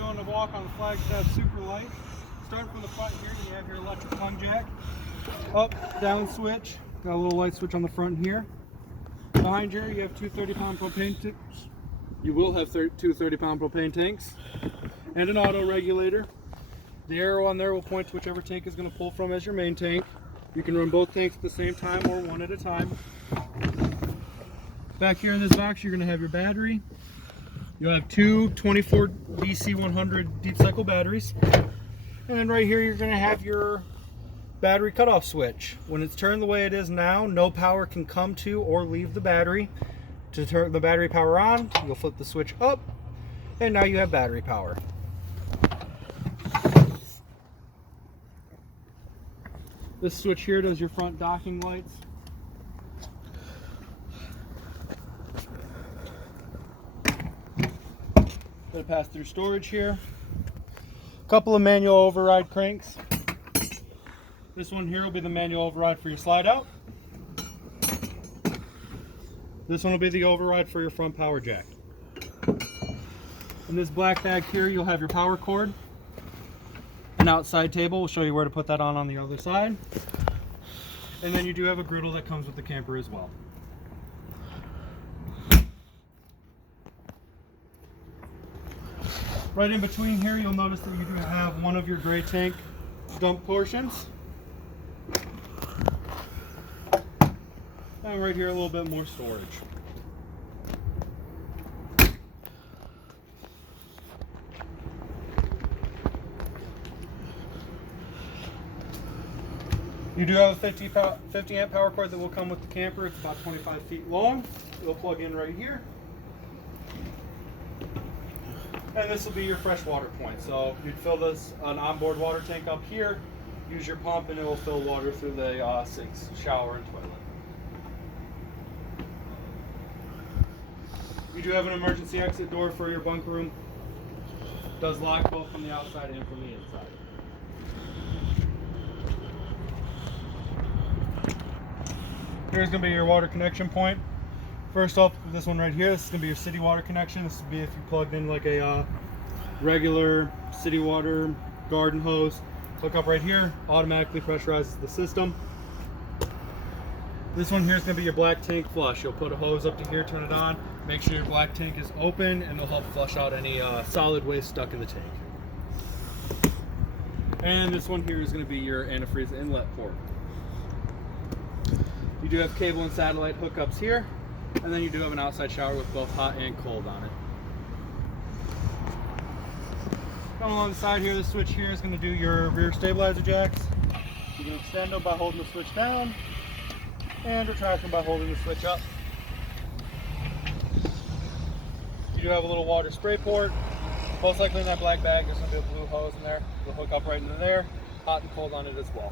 doing a walk on the Flagstaff Super Light. Starting from the front here, you have your electric plug jack. Up, down switch. Got a little light switch on the front here. Behind here, you have two 30-pound propane tanks. You will have two 30-pound propane tanks. And an auto regulator. The arrow on there will point to whichever tank is going to pull from as your main tank. You can run both tanks at the same time or one at a time. Back here in this box, you're going to have your battery. You'll have two 24 DC 100 deep cycle batteries. And then right here, you're going to have your battery cutoff switch. When it's turned the way it is now, no power can come to or leave the battery. To turn the battery power on, you'll flip the switch up, and now you have battery power. This switch here does your front docking lights. Gonna pass through storage here. A couple of manual override cranks. This one here will be the manual override for your slide out. This one will be the override for your front power jack. In this black bag here, you'll have your power cord. An outside table will show you where to put that on the other side. And then you do have a griddle that comes with the camper as well. Right in between here, you'll notice that you do have one of your gray tank dump portions. And right here, a little bit more storage. You do have a 50 amp power cord that will come with the camper. It's about 25 feet long. It'll plug in right here. And this will be your fresh water point. So you'd fill this an onboard water tank up here, use your pump, and it will fill water through the sinks, shower, and toilet. You do have an emergency exit door for your bunk room. It does lock both from the outside and from the inside. Here's going to be your water connection point. First off, this one right here, this is going to be your city water connection. This would be if you plugged in like a regular city water garden hose. Hook up right here, automatically pressurizes the system. This one here is going to be your black tank flush. You'll put a hose up to here, turn it on, make sure your black tank is open, and it'll help flush out any solid waste stuck in the tank. And this one here is going to be your antifreeze inlet port. You do have cable and satellite hookups here, and then you do have an outside shower with both hot and cold on it. Going along the side here, the switch here is going to do your rear stabilizer jacks. You can extend them by holding the switch down, and retract them by holding the switch up. You do have a little water spray port. Most likely in that black bag, there's going to be a blue hose in there. It'll hook up right into there, hot and cold on it as well.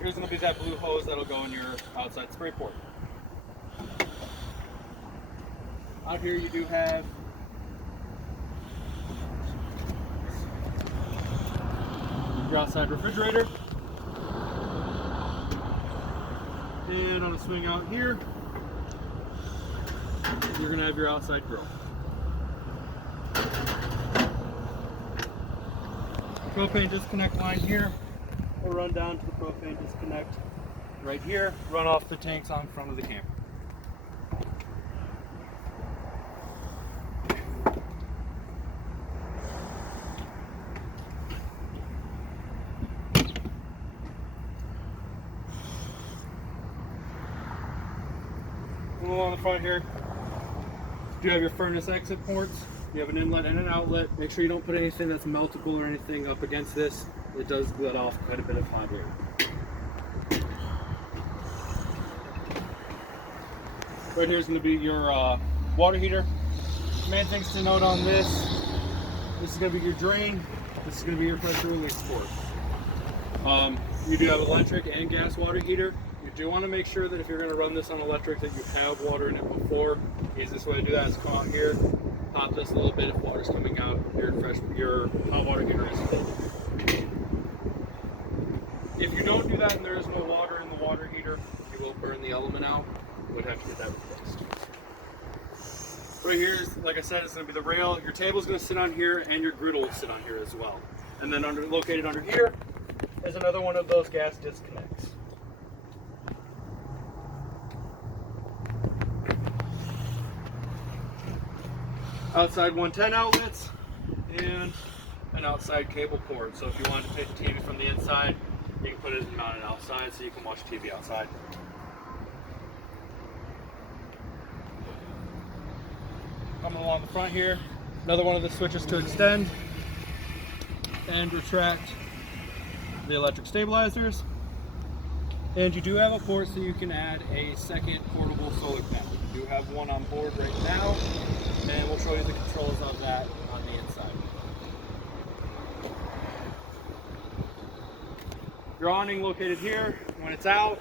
Here's going to be that blue hose that'll go in your outside spray port. Out here you do have your outside refrigerator. And on a swing out here, you're going to have your outside grill. Propane disconnect line here. We'll run down to the propane disconnect right here, run off the tanks on front of the camper. Along the front here, you have your furnace exit ports. You have an inlet and an outlet. Make sure you don't put anything that's meltable or anything up against this. It does let off quite a bit of hot air. Right here is going to be your water heater. Main things to note on this is going to be your drain. This is going to be your pressure release port. You do have electric and gas water heater. You do want to make sure that if you're going to run this on electric that you have water in it before. The easiest way to do that is come out here, pop this a little bit if water's coming out, your hot water heater is full. If you don't do that and there is no water in the water heater, the element out, would have to get that replaced. Right here, like I said, is going to be the rail. Your table is going to sit on here, and your griddle will sit on here as well. And then located under here is another one of those gas disconnects. Outside 110 outlets and an outside cable cord. So if you wanted to take the TV from the inside, you can put it and mount it outside so you can watch TV outside. Coming along the front here, another one of the switches to extend and retract the electric stabilizers. And you do have a port so you can add a second portable solar panel. You do have one on board right now, and we'll show you the controls of that on the inside. Your awning located here. When it's out,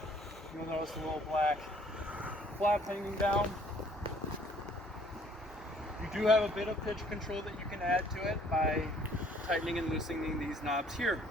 you'll notice a little black flap hanging down. You do have a bit of pitch control that you can add to it by tightening and loosening these knobs here.